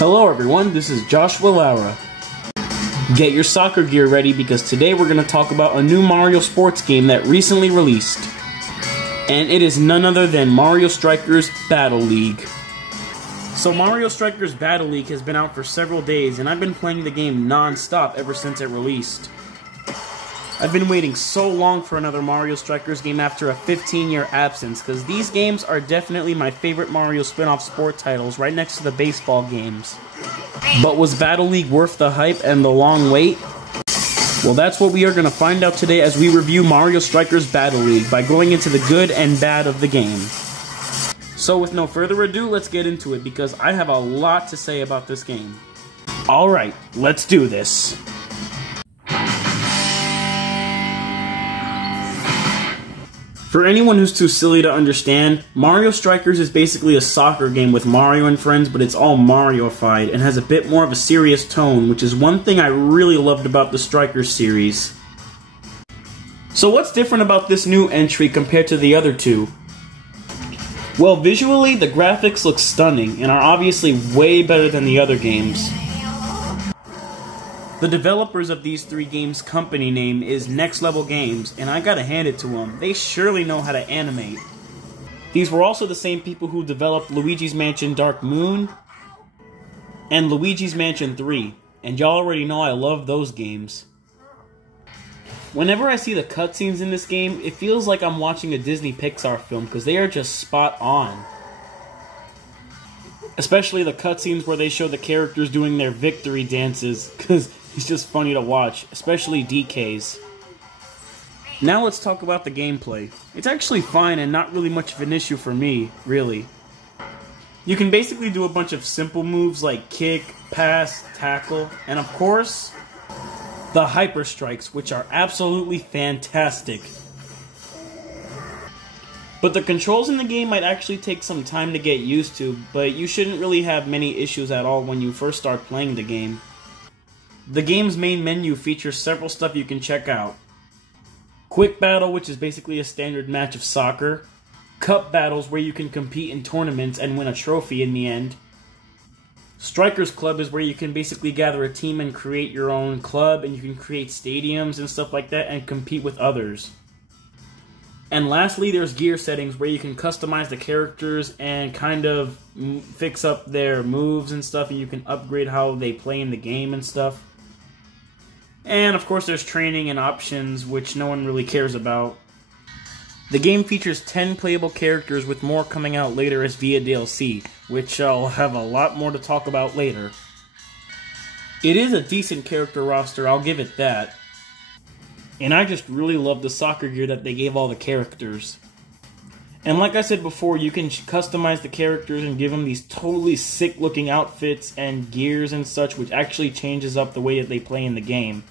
Hello everyone, this is Joshua Laura. Get your soccer gear ready because today we're going to talk about a new Mario sports game that recently released. And it is none other than Mario Strikers Battle League. So Mario Strikers Battle League has been out for several days and I've been playing the game non-stop ever since it released. I've been waiting so long for another Mario Strikers game after a 15-year absence, because these games are definitely my favorite Mario spin-off sport titles, right next to the baseball games. But was Battle League worth the hype and the long wait? Well, that's what we are going to find out today as we review Mario Strikers Battle League by going into the good and bad of the game. So with no further ado, let's get into it, because I have a lot to say about this game. Alright, let's do this. For anyone who's too silly to understand, Mario Strikers is basically a soccer game with Mario and friends, but it's all Mario-fied and has a bit more of a serious tone, which is one thing I really loved about the Strikers series. So what's different about this new entry compared to the other two? Well, visually, the graphics look stunning and are obviously way better than the other games. The developers of these three games' company name is Next Level Games, and I gotta hand it to them. They surely know how to animate. These were also the same people who developed Luigi's Mansion Dark Moon and Luigi's Mansion 3, and y'all already know I love those games. Whenever I see the cutscenes in this game, it feels like I'm watching a Disney Pixar film, because they are just spot on. Especially the cutscenes where they show the characters doing their victory dances, because it's just funny to watch, especially DK's. Now let's talk about the gameplay. It's actually fine and not really much of an issue for me, really. You can basically do a bunch of simple moves like kick, pass, tackle, and of course, the Hyper Strikes, which are absolutely fantastic. But the controls in the game might actually take some time to get used to, but you shouldn't really have many issues at all when you first start playing the game. The game's main menu features several stuff you can check out. Quick Battle, which is basically a standard match of soccer. Cup Battles, where you can compete in tournaments and win a trophy in the end. Strikers Club is where you can basically gather a team and create your own club, and you can create stadiums and stuff like that and compete with others. And lastly, there's gear settings where you can customize the characters and kind of fix up their moves and stuff, and you can upgrade how they play in the game and stuff. And of course there's training and options, which no one really cares about. The game features 10 playable characters, with more coming out later as via DLC, which I'll have a lot more to talk about later. It is a decent character roster, I'll give it that. And I just really love the soccer gear that they gave all the characters. And like I said before, you can customize the characters and give them these totally sick looking outfits and gears and such, which actually changes up the way that they play in the game.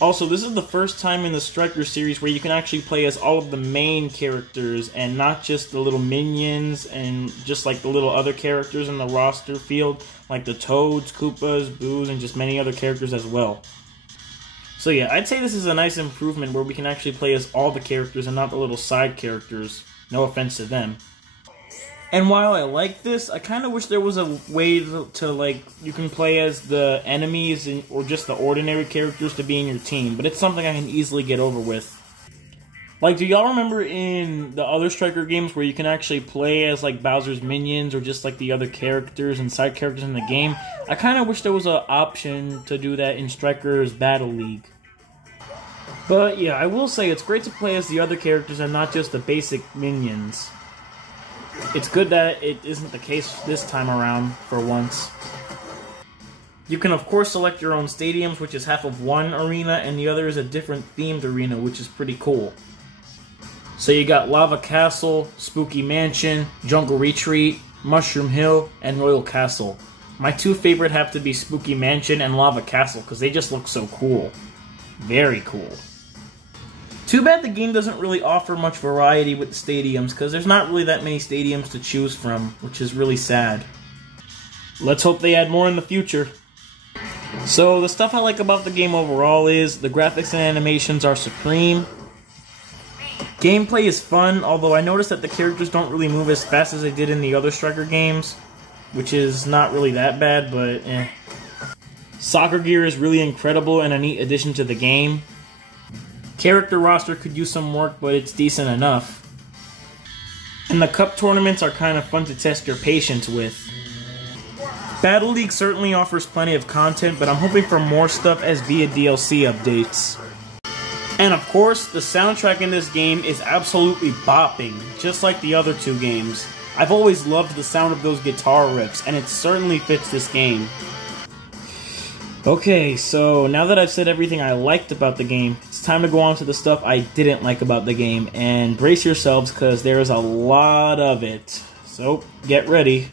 Also, this is the first time in the Striker series where you can actually play as all of the main characters and not just the little minions and just like the little other characters in the roster field, like the Toads, Koopas, Boos, and just many other characters as well. So yeah, I'd say this is a nice improvement where we can actually play as all the characters and not the little side characters. No offense to them. And while I like this, I kind of wish there was a way to like, you can play as the enemies or just the ordinary characters to be in your team, but it's something I can easily get over with. Like, do y'all remember in the other Striker games where you can actually play as like Bowser's minions or just like the other characters and side characters in the game? I kind of wish there was an option to do that in Strikers Battle League. But yeah, I will say it's great to play as the other characters and not just the basic minions. It's good that it isn't the case this time around, for once. You can of course select your own stadiums, which is half of one arena, and the other is a different themed arena, which is pretty cool. So you got Lava Castle, Spooky Mansion, Jungle Retreat, Mushroom Hill, and Royal Castle. My two favorite have to be Spooky Mansion and Lava Castle, because they just look so cool. Very cool. Too bad the game doesn't really offer much variety with the stadiums, because there's not really that many stadiums to choose from, which is really sad. Let's hope they add more in the future. So the stuff I like about the game overall is the graphics and animations are supreme. Gameplay is fun, although I noticed that the characters don't really move as fast as they did in the other Striker games. which is not really that bad, but eh. Soccer gear is really incredible and a neat addition to the game. Character roster could use some work, but it's decent enough. And the cup tournaments are kind of fun to test your patience with. Battle League certainly offers plenty of content, but I'm hoping for more stuff as via DLC updates. And of course, the soundtrack in this game is absolutely bopping, just like the other two games. I've always loved the sound of those guitar riffs, and it certainly fits this game. Okay, so now that I've said everything I liked about the game, it's time to go on to the stuff I didn't like about the game, and brace yourselves because there is a lot of it. So, get ready.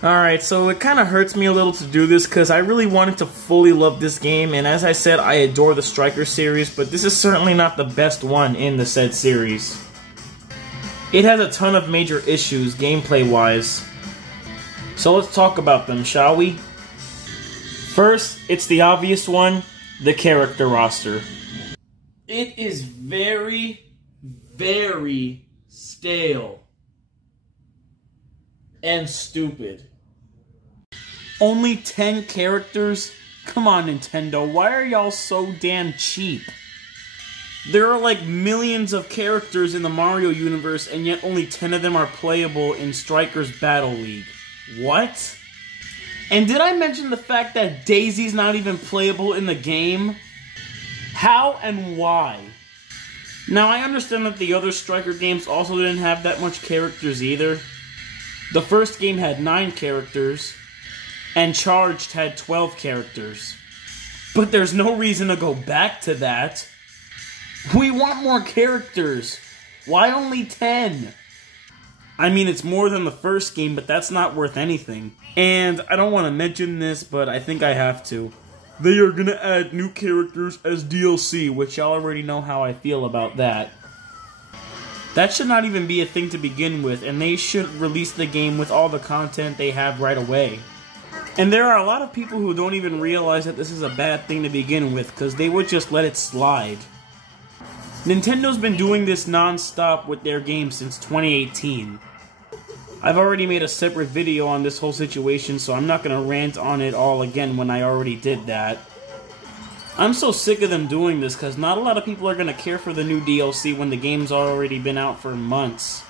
Alright, so it kind of hurts me a little to do this because I really wanted to fully love this game, and as I said, I adore the Striker series, but this is certainly not the best one in the said series. It has a ton of major issues, gameplay-wise. So let's talk about them, shall we? First, it's the obvious one, the character roster. It is very, very stale. And stupid. Only 10 characters? Come on, Nintendo, why are y'all so damn cheap? There are like millions of characters in the Mario universe, and yet only 10 of them are playable in Striker's Battle League. What? And did I mention the fact that Daisy's not even playable in the game? How and why? Now, I understand that the other Striker games also didn't have that much characters either. The first game had 9 characters, and Charged had 12 characters. But there's no reason to go back to that. We want more characters. Why only 10? I mean, it's more than the first game, but that's not worth anything. And I don't want to mention this, but I think I have to. They are gonna add new characters as DLC, which y'all already know how I feel about that. That should not even be a thing to begin with, and they should release the game with all the content they have right away. And there are a lot of people who don't even realize that this is a bad thing to begin with, because they would just let it slide. Nintendo's been doing this non-stop with their games since 2018. I've already made a separate video on this whole situation, so I'm not going to rant on it all again when I already did that. I'm so sick of them doing this, because not a lot of people are going to care for the new DLC when the game's already been out for months.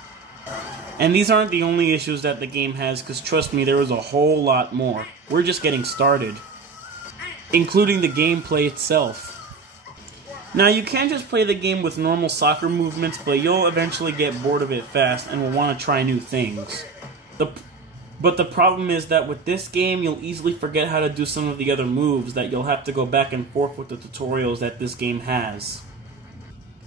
And these aren't the only issues that the game has, because trust me, there is a whole lot more. We're just getting started. Including the gameplay itself. Now, you can just play the game with normal soccer movements, but you'll eventually get bored of it fast and will want to try new things. But the problem is that with this game, you'll easily forget how to do some of the other moves that you'll have to go back and forth with the tutorials that this game has.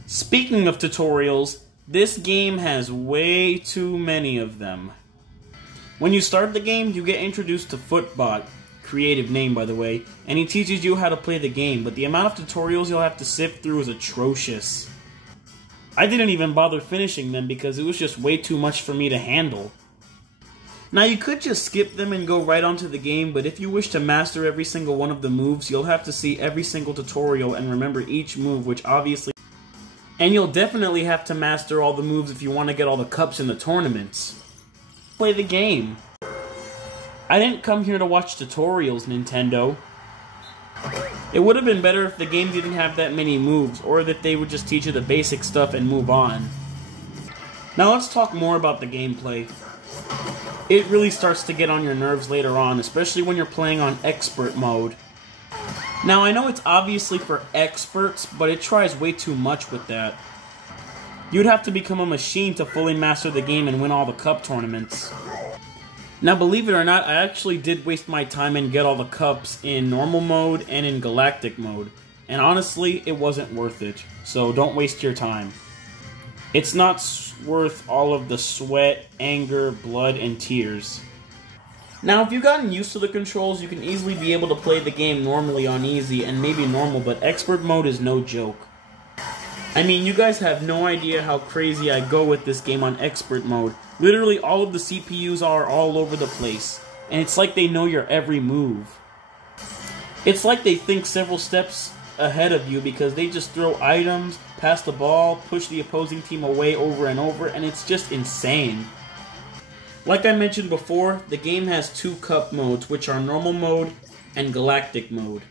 Speaking of tutorials, this game has way too many of them. When you start the game, you get introduced to Footbot, creative name by the way, and he teaches you how to play the game, but the amount of tutorials you'll have to sift through is atrocious. I didn't even bother finishing them because it was just way too much for me to handle. Now you could just skip them and go right onto the game, but if you wish to master every single one of the moves, you'll have to see every single tutorial and remember each move, which obviously... And you'll definitely have to master all the moves if you want to get all the cups in the tournaments. Play the game. I didn't come here to watch tutorials, Nintendo. It would have been better if the game didn't have that many moves, or that they would just teach you the basic stuff and move on. Now let's talk more about the gameplay. It really starts to get on your nerves later on, especially when you're playing on Expert mode. Now I know it's obviously for experts, but it tries way too much with that. You'd have to become a machine to fully master the game and win all the cup tournaments. Now, believe it or not, I actually did waste my time and get all the cups in normal mode and in galactic mode. And honestly, it wasn't worth it. So don't waste your time. It's not worth all of the sweat, anger, blood, and tears. Now, if you've gotten used to the controls, you can easily be able to play the game normally on easy and maybe normal, but expert mode is no joke. I mean, you guys have no idea how crazy I go with this game on expert mode. Literally, all of the CPUs are all over the place, and it's like they know your every move. It's like they think several steps ahead of you because they just throw items, pass the ball, push the opposing team away over and over, and it's just insane. Like I mentioned before, the game has 2 cup modes, which are normal mode and galactic mode.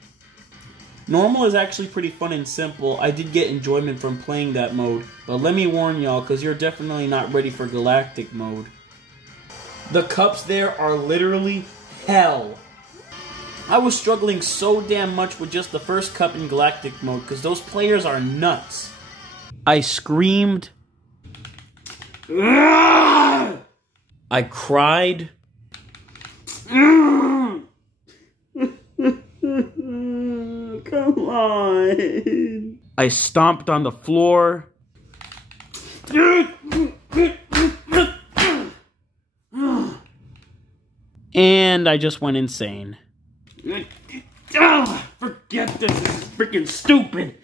Normal is actually pretty fun and simple. I did get enjoyment from playing that mode, but let me warn y'all, because you're definitely not ready for galactic mode. The cups there are literally hell. I was struggling so damn much with just the first cup in galactic mode, because those players are nuts. I screamed. I cried. Come on. I stomped on the floor. And I just went insane. Forget this. This is freaking stupid.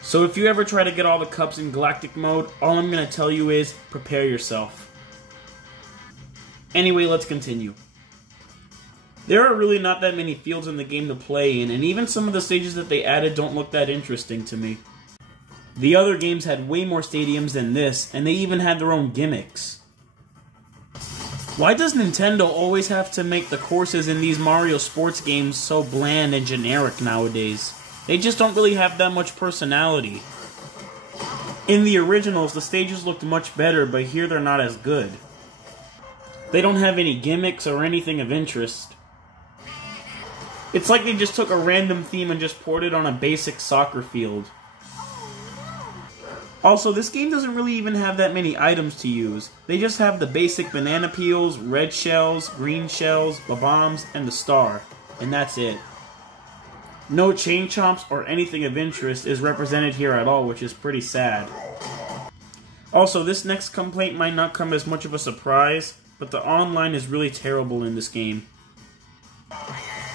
So if you ever try to get all the cups in galactic mode, all I'm going to tell you is prepare yourself. Anyway, let's continue. There are really not that many fields in the game to play in, and even some of the stages that they added don't look that interesting to me. The other games had way more stadiums than this, and they even had their own gimmicks. Why does Nintendo always have to make the courses in these Mario sports games so bland and generic nowadays? They just don't really have that much personality. In the originals, the stages looked much better, but here they're not as good. They don't have any gimmicks or anything of interest. It's like they just took a random theme and just poured it on a basic soccer field. Also, this game doesn't really even have that many items to use. They just have the basic banana peels, red shells, green shells, bombs, and the star. And that's it. No chain chomps or anything of interest is represented here at all, which is pretty sad. Also, this next complaint might not come as much of a surprise, but the online is really terrible in this game.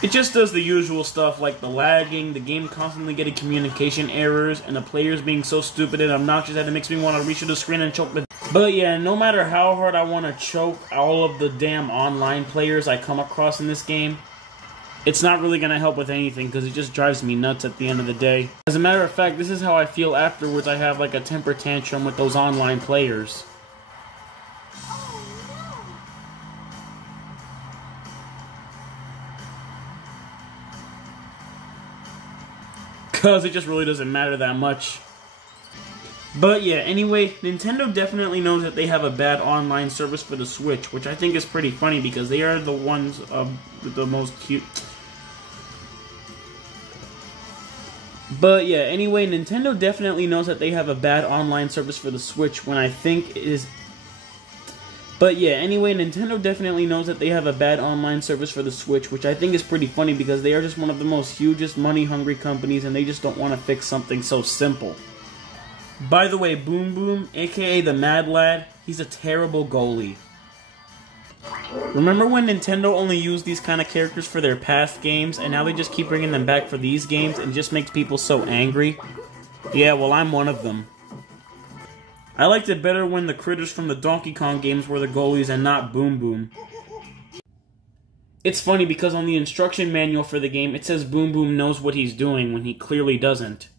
It just does the usual stuff like the lagging, the game constantly getting communication errors, and the players being so stupid and obnoxious that it makes me want to reach to the screen and choke the... But yeah, no matter how hard I want to choke all of the damn online players I come across in this game, it's not really going to help with anything because it just drives me nuts at the end of the day. As a matter of fact, this is how I feel afterwards. I have like a temper tantrum with those online players. Because it just really doesn't matter that much. But yeah, anyway, Nintendo definitely knows that they have a bad online service for the Switch, which I think is pretty funny because they are the ones with the most cute... But yeah, anyway, Nintendo definitely knows that they have a bad online service for the Switch when I think it is... But yeah, anyway, Nintendo definitely knows that they have a bad online service for the Switch, which I think is pretty funny because they are just one of the most hugest money-hungry companies and they just don't want to fix something so simple. By the way, Boom Boom, aka the Mad Lad, he's a terrible goalie. Remember when Nintendo only used these kind of characters for their past games, and now they just keep bringing them back for these games, and it just makes people so angry? Yeah, well, I'm one of them. I liked it better when the critters from the Donkey Kong games were the goalies and not Boom Boom. It's funny because on the instruction manual for the game, it says Boom Boom knows what he's doing when he clearly doesn't.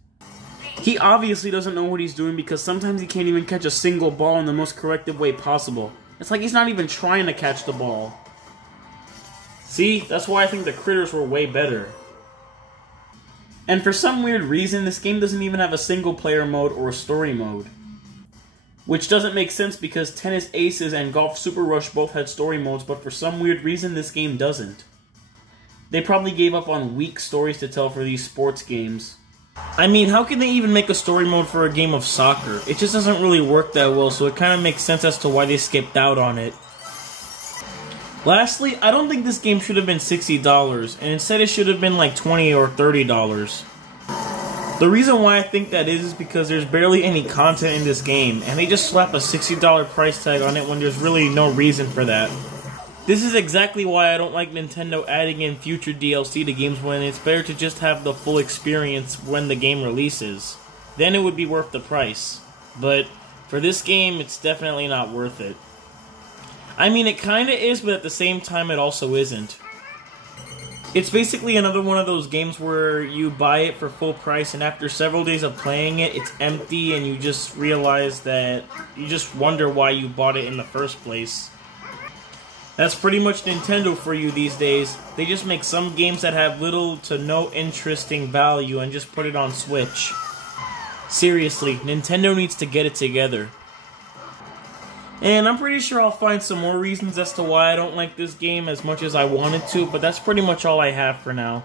He obviously doesn't know what he's doing because sometimes he can't even catch a single ball in the most corrective way possible. It's like he's not even trying to catch the ball. See, that's why I think the critters were way better. And for some weird reason, this game doesn't even have a single player mode or a story mode. Which doesn't make sense because Tennis Aces and Golf Super Rush both had story modes, but for some weird reason this game doesn't. They probably gave up on weak stories to tell for these sports games. I mean, how can they even make a story mode for a game of soccer? It just doesn't really work that well, so it kind of makes sense as to why they skipped out on it. Lastly, I don't think this game should have been $60, and instead it should have been like $20 or $30. The reason why I think that is because there's barely any content in this game, and they just slap a $60 price tag on it when there's really no reason for that. This is exactly why I don't like Nintendo adding in future DLC to games when it's better to just have the full experience when the game releases. Then it would be worth the price. But for this game, it's definitely not worth it. I mean, it kinda is, but at the same time it also isn't. It's basically another one of those games where you buy it for full price and after several days of playing it, it's empty and you just realize that you just wonder why you bought it in the first place. That's pretty much Nintendo for you these days. They just make some games that have little to no interesting value and just put it on Switch. Seriously, Nintendo needs to get it together. And I'm pretty sure I'll find some more reasons as to why I don't like this game as much as I wanted to, but that's pretty much all I have for now.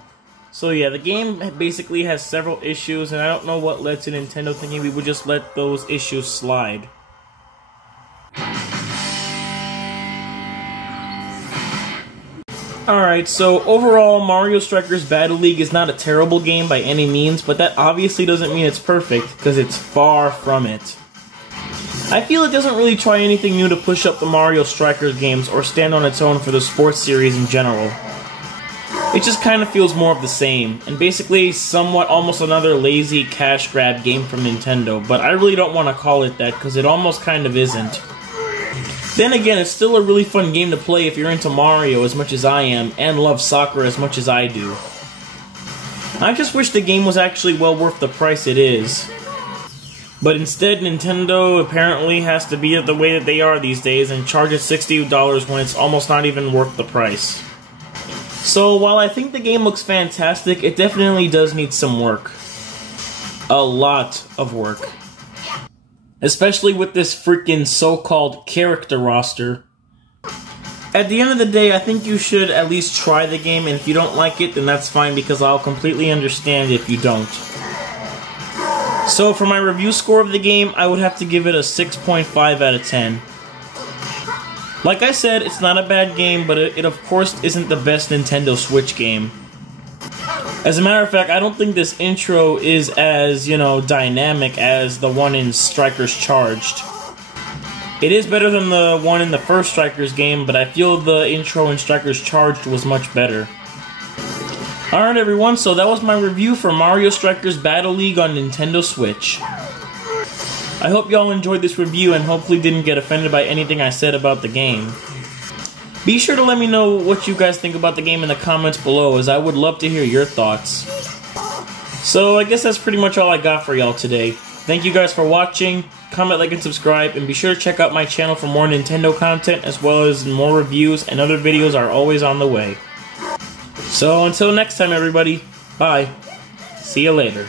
So yeah, the game basically has several issues, and I don't know what led to Nintendo thinking we would just let those issues slide. Alright, so overall, Mario Strikers Battle League is not a terrible game by any means, but that obviously doesn't mean it's perfect, because it's far from it. I feel it doesn't really try anything new to push up the Mario Strikers games or stand on its own for the sports series in general. It just kind of feels more of the same, and basically somewhat almost another lazy cash grab game from Nintendo, but I really don't want to call it that because it almost kind of isn't. Then again, it's still a really fun game to play if you're into Mario as much as I am, and love soccer as much as I do. I just wish the game was actually well worth the price it is. But instead, Nintendo apparently has to be the way that they are these days and charges $60 when it's almost not even worth the price. So while I think the game looks fantastic, it definitely does need some work. A lot of work. Especially with this freaking so-called character roster. At the end of the day, I think you should at least try the game, and if you don't like it, then that's fine because I'll completely understand if you don't. So for my review score of the game, I would have to give it a 6.5 out of 10. Like I said, it's not a bad game, but it of course isn't the best Nintendo Switch game. As a matter of fact, I don't think this intro is as, dynamic as the one in Strikers Charged. It is better than the one in the first Strikers game, but I feel the intro in Strikers Charged was much better. Alright everyone, so that was my review for Mario Strikers Battle League on Nintendo Switch. I hope y'all enjoyed this review and hopefully didn't get offended by anything I said about the game. Be sure to let me know what you guys think about the game in the comments below, as I would love to hear your thoughts. So I guess that's pretty much all I got for y'all today. Thank you guys for watching, comment, like, and subscribe, and be sure to check out my channel for more Nintendo content, as well as more reviews and other videos are always on the way. So until next time everybody, bye. See you later.